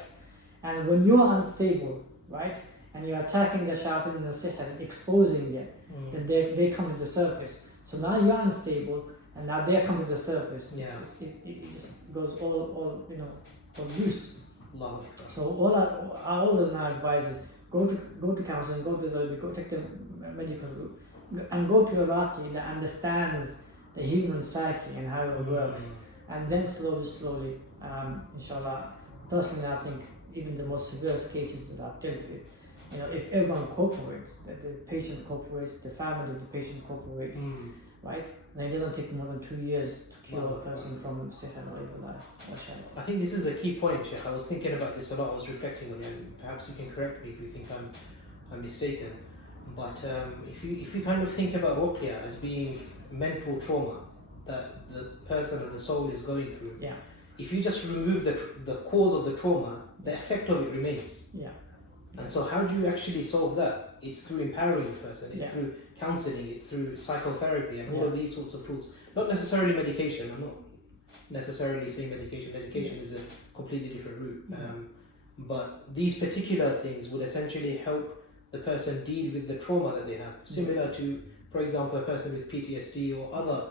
And when you're unstable, right, and you're attacking the shaitan and the sihr, exposing it, then they come to the surface. So now you're unstable, and now they come to the surface. It just goes all loose. So I always now advise is go to counseling, go to therapy, go take the medical route, and go to a Raqi that understands the human psyche and how it works. And then slowly, inshallah, personally I think even the most severe cases that I've dealt with, if everyone cooperates, that the patient cooperates, the family of the patient cooperates, right? Then it doesn't take more than 2 years to cure a person from sihr or evil eye. I think this is a key point, Sheikh. I was thinking about this a lot. I was reflecting on it, and perhaps you can correct me if you think I'm mistaken. But if you kind of think about ruqya as being mental trauma that the person or the soul is going through, if you just remove the cause of the trauma, the effect of it remains. And so how do you actually solve that? It's through empowering the person, it's through counseling, it's through psychotherapy and all of these sorts of tools. Not necessarily medication. I'm not necessarily saying medication. Medication is a completely different route. But these particular things would essentially help the person deal with the trauma that they have, similar to, for example, a person with PTSD or other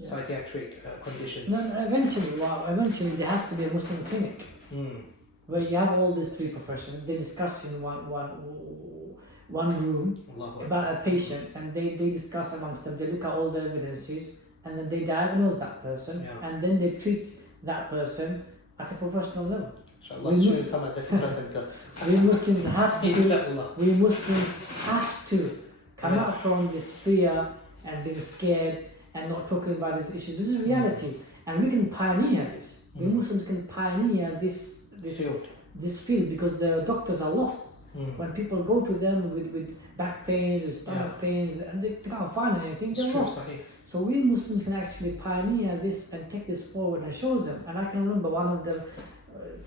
psychiatric conditions. No, eventually there has to be a Muslim clinic where you have all these three professions. They discuss in one room about a patient, and they discuss amongst them. They look at all the evidences, and then they diagnose that person, and then they treat that person at a professional level. Inshallah, soon come at the Fitra Center. We Muslims have to come out from this fear and being scared and not talking about this issue. This is reality, and we can pioneer this. We Muslims can pioneer this field because the doctors are lost. When people go to them with back pains, with stomach pains, and they can't find anything, they're lost. So we Muslims can actually pioneer this and take this forward and show them. And I can remember one of the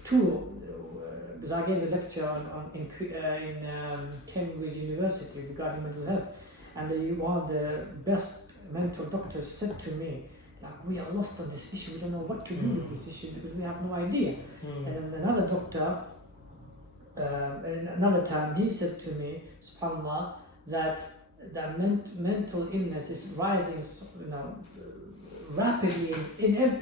because I gave a lecture in Cambridge University regarding mental health, and one of the best mental doctors said to me, like, we are lost on this issue, we don't know what to do with this issue because we have no idea. And another doctor, another time, he said to me, subhanAllah, that mental illness is rising, rapidly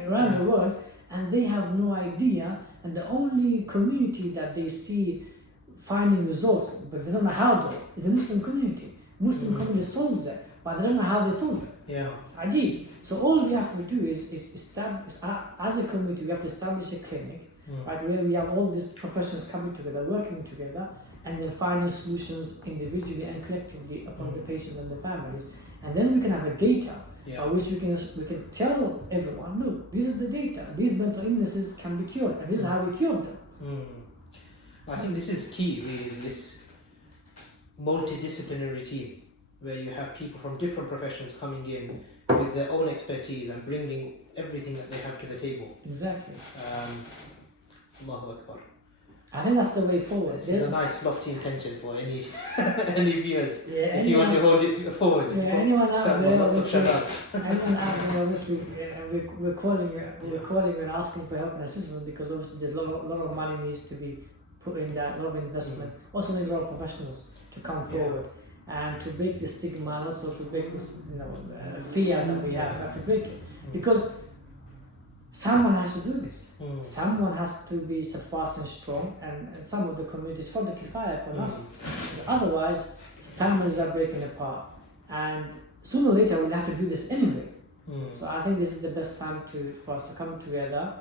around the world, and they have no idea. And the only community that they see finding results, but they don't know how to, is the Muslim community. Muslim community solves it, but they don't know how they solve it. It's ajib. So all we have to do is establish, as a community, we have to establish a clinic, right, where we have all these professions coming together, working together, and then finding solutions individually and collectively upon the patients and the families. And then we can have a data by which we can tell everyone, look, this is the data. These mental illnesses can be cured, and this is how we cured them. I think this is key, really, this multidisciplinary team, where you have people from different professions coming in with their own expertise and bringing everything that they have to the table. Exactly. Allahu Akbar. I think that's the way forward. This is a nice lofty intention for any viewers. If you anyone, want to hold it forward. Anyone out there, obviously, we're calling you and asking for help and assistance, because obviously there's a lot of money needs to be put in that, a lot of investment. Also need a lot of professionals to come forward and to break the stigma, and also to break this fear that we have to break it. Because someone has to do this. Someone has to be steadfast and strong, and some of the communities for the kifaya upon us. Because otherwise, families are breaking apart, and sooner or later we'll have to do this anyway. So I think this is the best time for us to come together,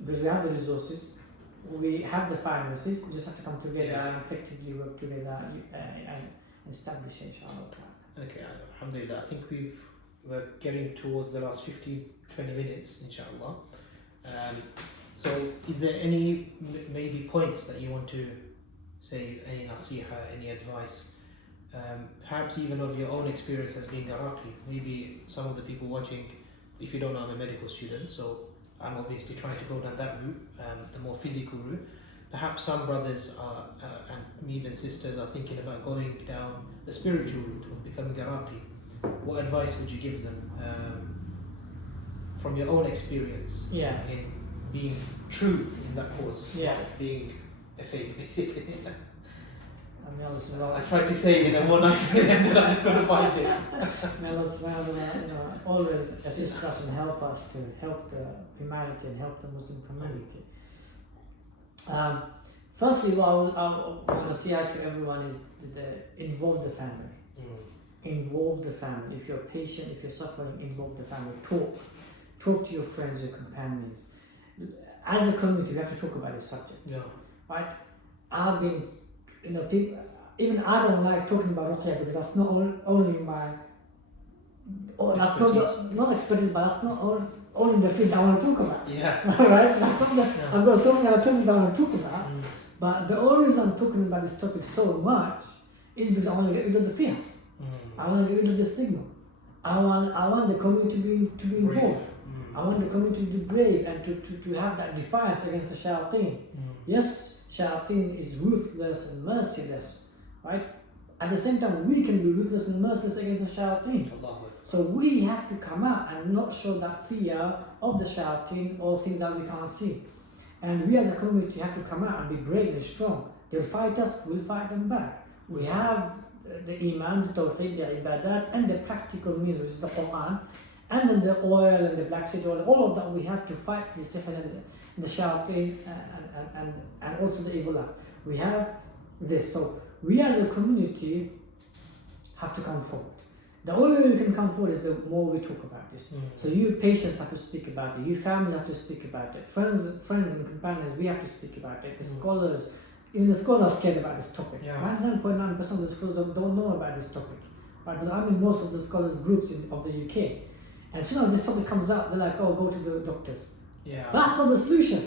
because we have the resources, we have the finances. We just have to come together and effectively work together and establish it, inshallah. Okay, alhamdulillah. I think we're getting towards the last 15-20 minutes, inshallah. So is there any maybe points that you want to say, any nasiha, any advice, perhaps even of your own experience as being Iraqi? Maybe some of the people watching, if you don't know, I'm a medical student, so I'm obviously trying to go down that route, the more physical route. Perhaps some brothers and even sisters are thinking about going down the spiritual route of becoming Iraqi. What advice would you give them from your own experience in being true in that cause, being a fake, basically? I tried to say it in a more nice way, and then I just couldn't find it. May Allah always assist us and help us to help the humanity and help the Muslim community. Firstly, what I want to say to everyone is involve the family. Involve the family. If you're a patient, if you're suffering, involve the family. Talk to your friends, your companions. As a community, we have to talk about this subject. Right? I've been, people, even I don't like talking about ruqya, because that's not only my, that's not expertise, but that's not only the field I want to talk about. Right? That's not I've got so many other topics I want to talk about, but the only reason I'm talking about this topic so much is because I want to get rid of the fear. I want to get rid of the stigma. I want the community to be involved. I want the community to be brave and to have that defiance against the shayateen. Yes, shayateen is ruthless and merciless, right? At the same time, we can be ruthless and merciless against the shayateen. So we have to come out and not show that fear of the shayateen or things that we can't see. And we as a community have to come out and be brave and strong. They'll fight us, we'll fight them back. We have the Iman, the Tawheed, the Ibadat, and the practical means, which is the Quran, and then the oil and the black seed oil, all of that we have to fight the sihr and the shayateen and also the evil eye. We have this. So we as a community have to come forward. The only way we can come forward is the more we talk about this. So you patients have to speak about it, you families have to speak about it, friends and companions, we have to speak about it, the scholars, even the scholars are scared about this topic. 99.9% of the scholars don't know about this topic. Right? Because I'm in most of the scholars groups of the UK. And as soon as this topic comes out, they're like, oh, go to the doctors. That's not the solution.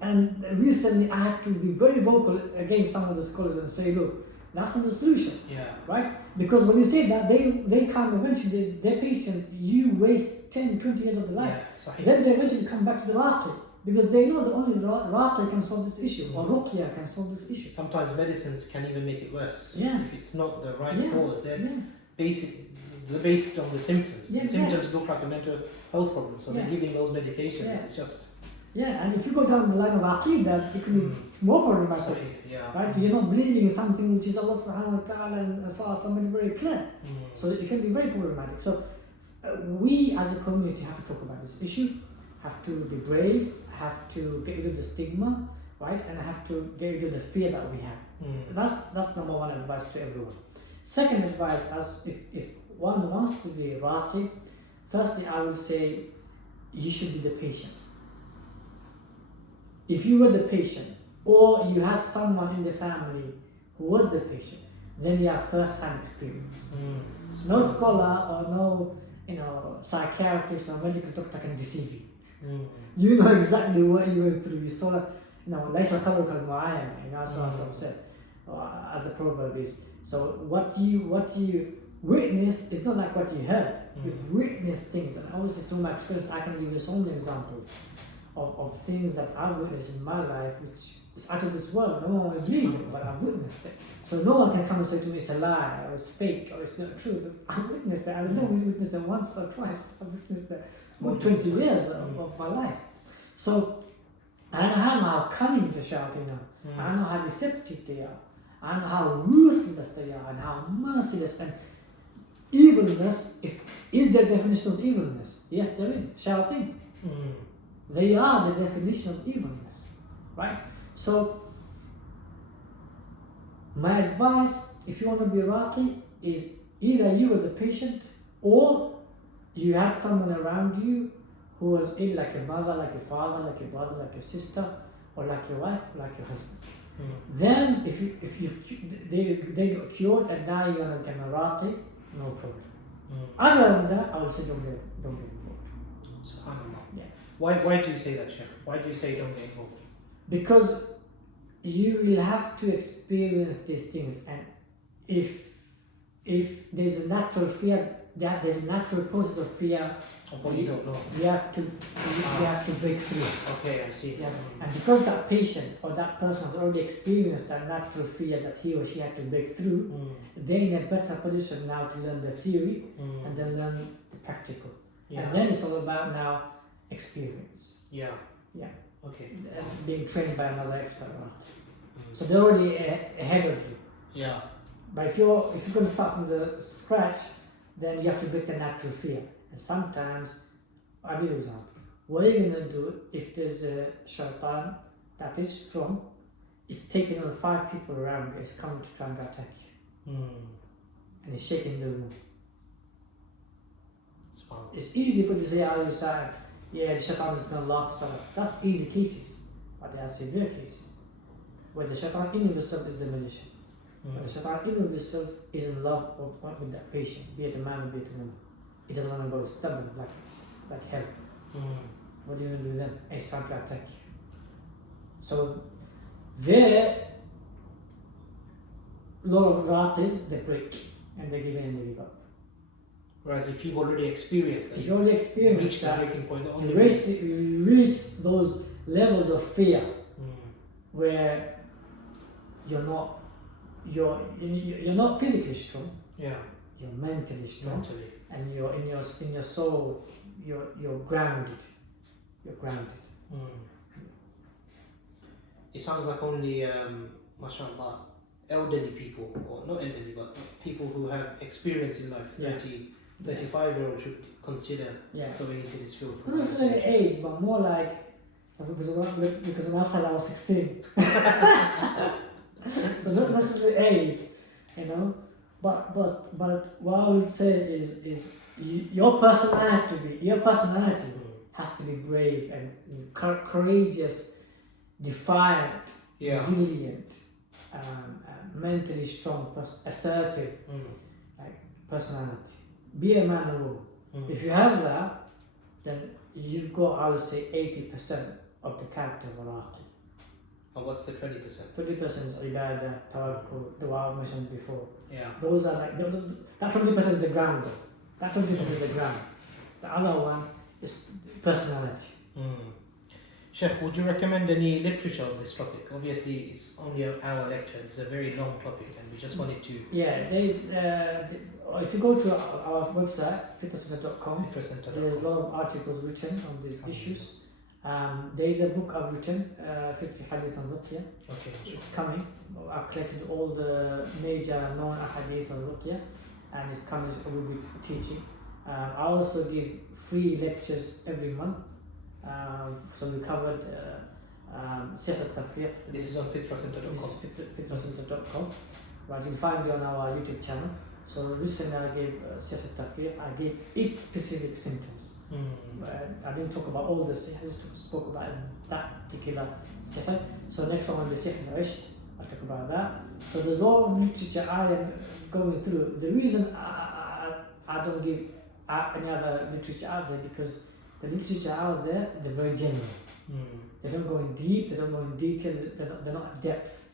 And recently I had to be very vocal against some of the scholars and say, look, that's not the solution. Right? Because when you say that, they come eventually, their patient, you waste 10, 20 years of their life. Then they eventually come back to the Raqi. Because they know the only Raqi can solve this issue, or Ruqya can solve this issue. Sometimes medicines can even make it worse. If it's not the right cause, they're based on the symptoms. The symptoms look like a mental health problem, so they're giving those medications. It's just... and if you go down the line of Aqidah, it can be more problematic. Right? You're not believing in something which is Allah subhanahu wa ta'ala and Rasulullah made very clear. So it can be very problematic. So we as a community have to talk about this issue, have to be brave, have to get rid of the stigma, right? And have to get rid of the fear that we have. That's number one advice to everyone. Second advice, as if one wants to be Raqi, firstly I will say you should be the patient. If you were the patient, or you had someone in the family who was the patient, then you have first-hand experience. No scholar or no psychiatrist or medical doctor can deceive you. You know exactly what you went through. You saw, ليس الخبر كالمعاينة, as Rasul said, as the proverb is. So what you witness is not like what you heard. You've witnessed things, and obviously through my experience, I can give you so many examples of things that I've witnessed in my life, which is out of this world. No one is reading it, but I've witnessed it. So no one can come and say to me it's a lie, or it's fake, or it's not true. But I've witnessed it. I don't know, we witnessed it once or twice. I've witnessed it for 20 years of my life. So I know how cunning the shayateen are. I know how deceptive they are. I know how ruthless they are, and how merciless and evilness. Is there a definition of evilness? Yes, there is. Shayateen. They are the definition of evilness, right? So, my advice, if you want to be Raqi, is either you were the patient, or you had someone around you who was ill, like your mother, like your father, like your brother, like your sister, or like your wife, or like your husband. Then, if they got cured and now you're going to become a Raqi, no problem. Other than that, I would say don't get involved. SubhanAllah. Why do you say that, Shaykh? Why do you say don't get involved? Because you will have to experience these things, and if there's a natural fear, there's a natural process of fear of what you don't know. You have to break through. Okay, I see. And because that patient or that person has already experienced that natural fear that he or she had to break through, they're in a better position now to learn the theory and then learn the practical. And then it's all about now experience. Okay. And being trained by another expert. So they're already ahead of you. But if you're going to start from the scratch, then you have to break the natural fear. And sometimes, I'll give you an example. What are you going to do if there's a shaitan that is strong, is taking on 5 people around you, is coming to try and attack you, and is shaking the room? It's easy for you to say out of your side, the shaitan is going to laugh, stuff. That's easy cases, but there are severe cases where the shaitan in himself is the magician. But the shaitan in himself is in love with that patient, be it a man or be it a woman. He doesn't want to go stubborn like hell. What are you going to do then? He's trying to attack you. So there, a lot of Raqis, they break and they give in and they give up. Whereas if you've already experienced that, if you already experienced that, breaking point, you reach those levels of fear where you're not physically strong. You're mentally strong. And you're in your soul. You're grounded. It sounds like only, mashallah, elderly people, or not elderly, but people who have experience in life, 35-year-old should consider going into this field? Not necessarily age, but more like because when I started I was 16. So not necessarily age, you know. But what I would say is your personality has to be brave and courageous, defiant, resilient, mentally strong, assertive, like personality. Be a man or woman. If you have that, then you've got, I would say, 80% of the character of Iraqi. And what's the 20%? 20% is ibadah, tawakkul, the one I mentioned before. Yeah. Those are like, that 20% is the ground though. That 20% is the ground. The other one is personality. Sheikh, would you recommend any literature on this topic? Obviously, it's only an hour lecture. It's a very long topic, and we just wanted to... Yeah, there's... if you go to our website, fitnesscenter.com, there's a lot of articles written on these issues. There is a book I've written, 50 Hadith on Ruqya. Okay. It's coming. I've collected all the major known hadith on Ruqya, and it's coming, I will be teaching. I also give free lectures every month. So we covered Shaykh al-Tafriq. This is on fitnesscenter.com. fitnesscenter.com. Right, you'll find it on our YouTube channel. So recently I gave Shaykh al-Tafriq, I gave 8 specific symptoms. I didn't talk about all the sihr, I just spoke about that particular sihr. So next one will be sihr al-Ishq, I'll talk about that. So there's a lot of literature I am going through. The reason I don't give any other literature out there, because the literature out there, they're very general. They don't go in deep, they don't go in detail, they're not in depth.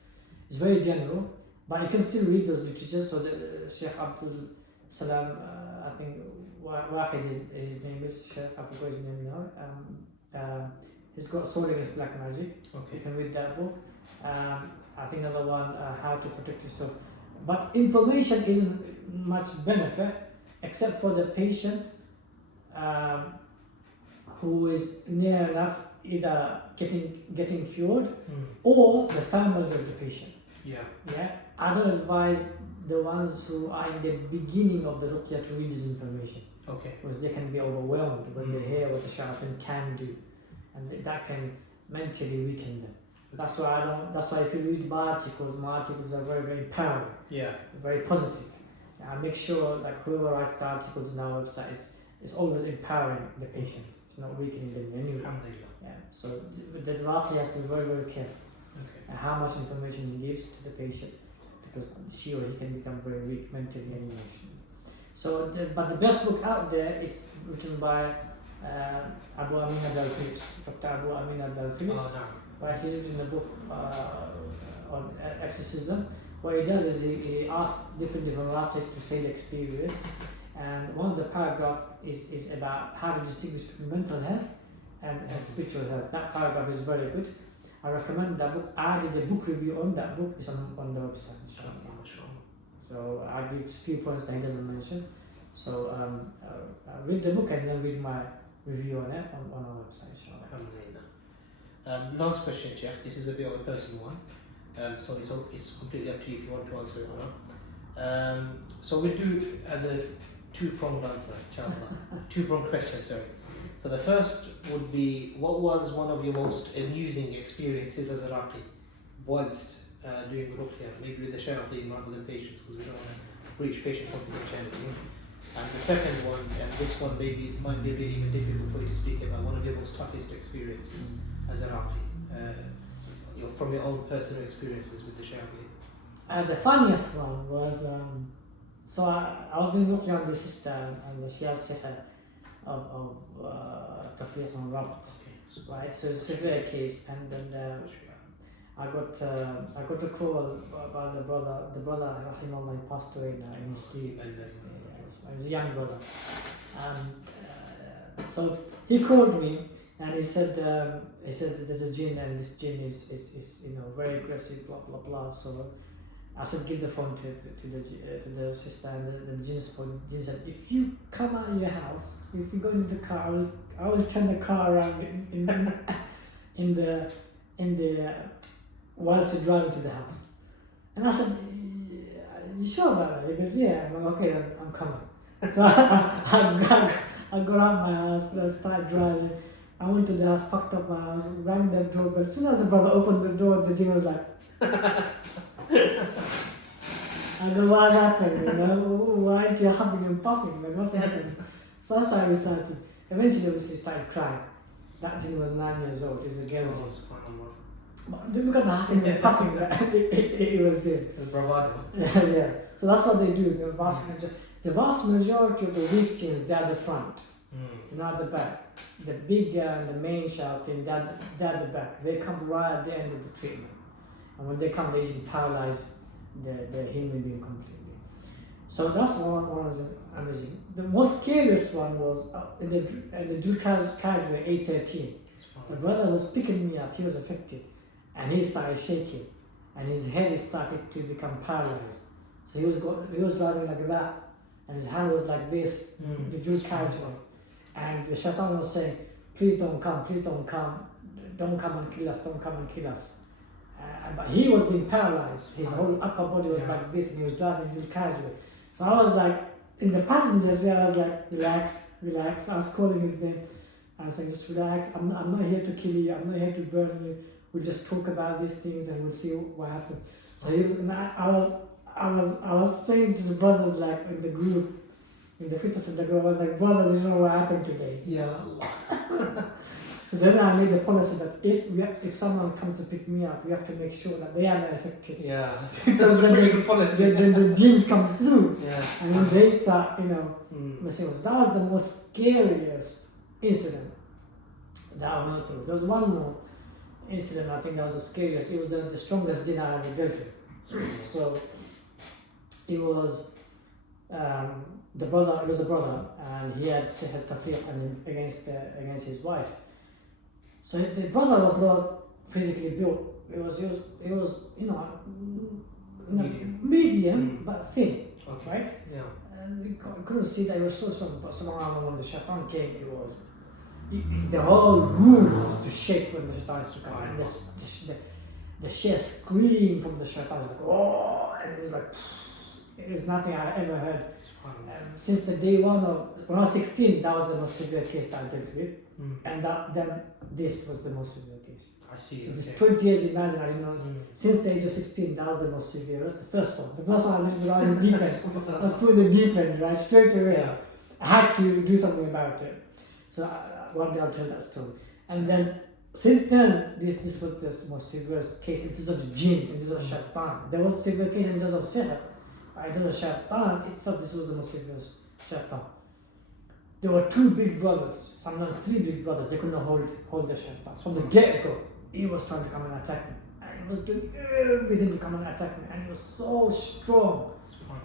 It's very general, but you can still read those literatures. So the Shaykh Abdul Salam, I think Wahid his name is, Shaykh, I forgot his name now. He's got Soul Against Black Magic. Okay. You can read that book. I think another one, How to Protect Yourself. But information isn't much benefit except for the patient who is near enough either getting cured or the family of the patient. Yeah. I don't advise the ones who are in the beginning of the ruqya to read this information. Okay. Because they can be overwhelmed when they hear what the shaitan can do, and that can mentally weaken them. That's why if you read my articles are very, very empowering. Yeah. Very positive. I make sure that whoever writes the articles on our website is always empowering the patient. It's not weakening them in any way. Yeah. So the Raqi has to be very, very careful. Okay. How much information he gives to the patient, because she or he can become very weak mentally and emotionally. So, but the best book out there is written by Abu Amin Abdul-Phillips, Dr. Abu Amin Abdul-Phillips. Right, he's written a book on exorcism. What he does is he asks different Raqis to say the experience, and one of the paragraphs is about how to distinguish between mental health and spiritual health. That paragraph is very good. I recommend that book. I did a book review on that book. It's on the website. So I give a few points that he doesn't mention. So read the book and then read my review on it on our website. Last question, Sheikh. This is a bit of a personal one. So it's completely up to you if you want to answer it or not. So we'll do as a two-pronged answer, inshallah. Two-pronged question, sorry. So the first would be, what was one of your most amusing experiences as a Raqi whilst doing ruqya, maybe with the shayateen rather than patients, because we don't want to breach patient confidentiality. And the second one, and this one maybe might be a bit even difficult for you to speak about, one of your most toughest experiences as a Raqi, from your own personal experiences with the shayateen. The funniest one was, so I was doing ruqya on the sister, and she has sihr of tafriq and rabt, right? So it's a severe case, and then I got a call by the brother rahimahullah, he passed away now in his sleep. He was a young brother. So he called me and he said there's a jinn, and this jinn is very aggressive, blah blah blah. So I said, give the phone to the sister, and the jinn said, if you come out of your house, if you go into the car, I will turn the car around in the whilst you're driving to the house. And I said, you sure about that? He goes, yeah. I'm like, okay, then I'm coming. So I got out my house, I started driving. I went to the house, packed up my house, rang the doorbell. As soon as the brother opened the door, the Jinn was like, I go, what's happening? You know, why aren't you huffing and puffing? Like, what's happening? So I started reciting. Eventually, obviously, started crying. That Jinn was 9 years old. He was a girl. But look at the huffing and puffing that it was doing. The bravado. Yeah. So that's what they do. The vast majority of the weak jinns, they're at the front, not the back. The big and the main shouting, they're at the back. They come right at the end of the treatment. And when they come, they usually paralyze the human being completely. So that's one was amazing. The most scariest one was in the Drew Carriageway 813. The brother was picking me up, he was affected, and he started shaking, and his head started to become paralyzed. So he was driving like that, and his hand was like this, the Drew Carriageway. And the shaitan was saying, please don't come and kill us, don't come and kill us. But he was being paralyzed, his whole upper body was like this, and he was driving Drew Carriageway. So I was like, in the passenger seat, I was like, relax. I was calling his name. I was saying, just relax. I'm not here to kill you. I'm not here to burn you. We'll just talk about these things and we'll see what happens. So he was, and I was saying to the brothers, like in the group, in the fitness of the group, I was like, brothers, you know what happened today? Yeah. So then I made the policy that if someone comes to pick me up, we have to make sure that they are not affected. Yeah. Because That's a pretty good policy. then the genes come through. Yeah. And when they start, messing with. That was the most scariest incident that I went through. There was one more incident, I think that was the scariest. It was the strongest jinn I ever dealt with. So it was it was a brother, and he had sihr tafriq against his wife. So the brother was not physically built. It was medium but thin, Okay. right? Yeah. And you couldn't see that he was so strong. But somehow when the shaitan came, the whole room was to shake when the shaitan used to come. And the sheer scream from the shaitan was like, oh, and it was like, it was nothing I ever heard. Since the day one when I was 16, that was the most severe case that I dealt with. And then this was the most severe case. I see. So this 20 years, imagine, I didn't know. Since the age of 16, that was the most severe. That's the first one. The first one I did when I was in deep end. I was put in the deep end, right? Straight away. Yeah. I had to do something about it. So one day I'll tell that story. And then, since then, this was the most severe case in terms of jinn, in terms of shaitan. There was severe case in terms of sihr. In terms of shaitan itself, this was the most severe shaitan. There were two big brothers, sometimes three big brothers. They could not hold the shaitan. From the get-go, he was trying to come and attack me. And he was doing everything to come and attack me. And he was so strong.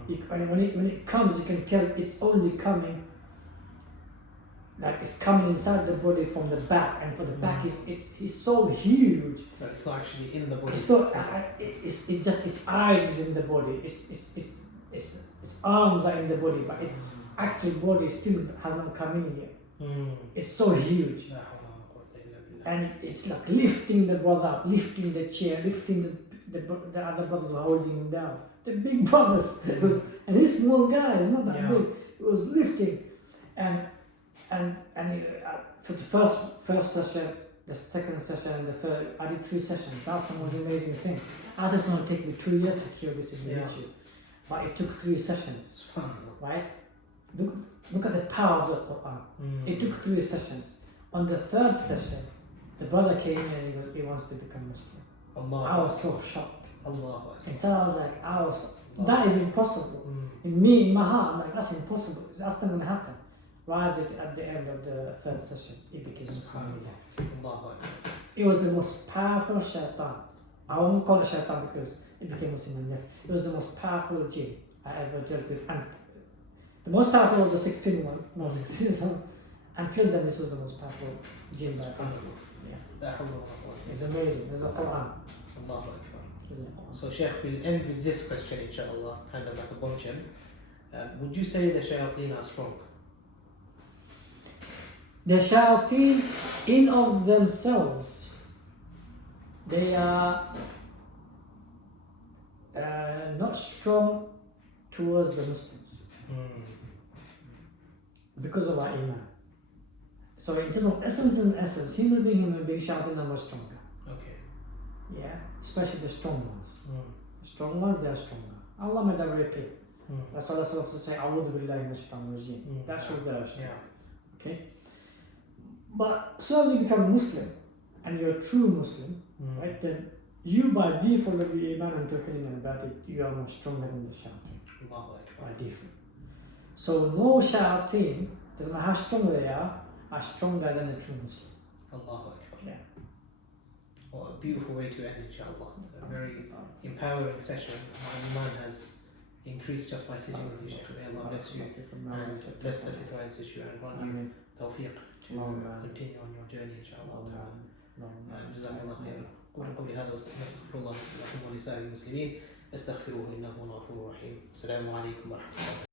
When it comes, you can tell it's only coming, like it's coming inside the body from the back. And for the back, it's so huge. But it's not actually in the body. It's not, it's just its eyes is in the body. Its arms are in the body, but its actual body still has not come in yet. It's so huge. And it's like lifting the brother up, lifting the chair, lifting the other brothers were holding him down. The big brothers, and he's a small guy, he's not that big. It was lifting, and for the first session, the second session, and the third, I did 3 sessions. That's the most amazing thing. I thought it's going to take me 2 years to cure this issue, but it took 3 sessions. Right? Look at the power of the Quran. It took 3 sessions. On the 3rd session, the brother came in and he wants to become Muslim. I was so shocked. And so I was like, that is impossible. In my heart, I'm like, that's impossible. That's not going to happen. Right at the end of the 3rd session, he became Muslim. It was the most powerful shaitan. I won't call it shaitan because it became Muslim and left. It was the most powerful jinn I ever dealt with. And the most powerful was the 16 one, no 16 one. Until then, this was the most powerful jinn by far. It's amazing. There's a Quran. So Shaykh, we'll end with this question, inshallah, kind of like a bombshell. Would you say the shayateen are strong? The shayateen, in of themselves, they are not strong towards the Muslims because of our iman. So in terms of essence, human being shouting are more stronger. Okay. Yeah, especially the strong ones. The strong ones, they are stronger. Allah made that very clear. That's why Allah also say, "A'udhu billahi minash shaitanir rajim." That shows they are strong. Okay. But as soon as you become Muslim and you're a true Muslim, right, then you by default of your iman and tawheed and ibadah, you are more stronger than the shouting. Allahu Akbar. By default. So no shouting, doesn't matter how strong they are stronger than a true Muslim. Allahu Akbar. Yeah. Well, a beautiful way to end, inshallah. A very empowering session. My iman has increased just by sitting with you, Shaykh. May Allah bless you and bless the Fitwa Institute and grant you tawfiq to continue on your journey, inshallah. جزاكم الله خيرا. قولوا قولي هذا واستغفر الله لكم ولسائر المسلمين استغفروه انه هو الغفور الرحيم. السلام عليكم ورحمه الله.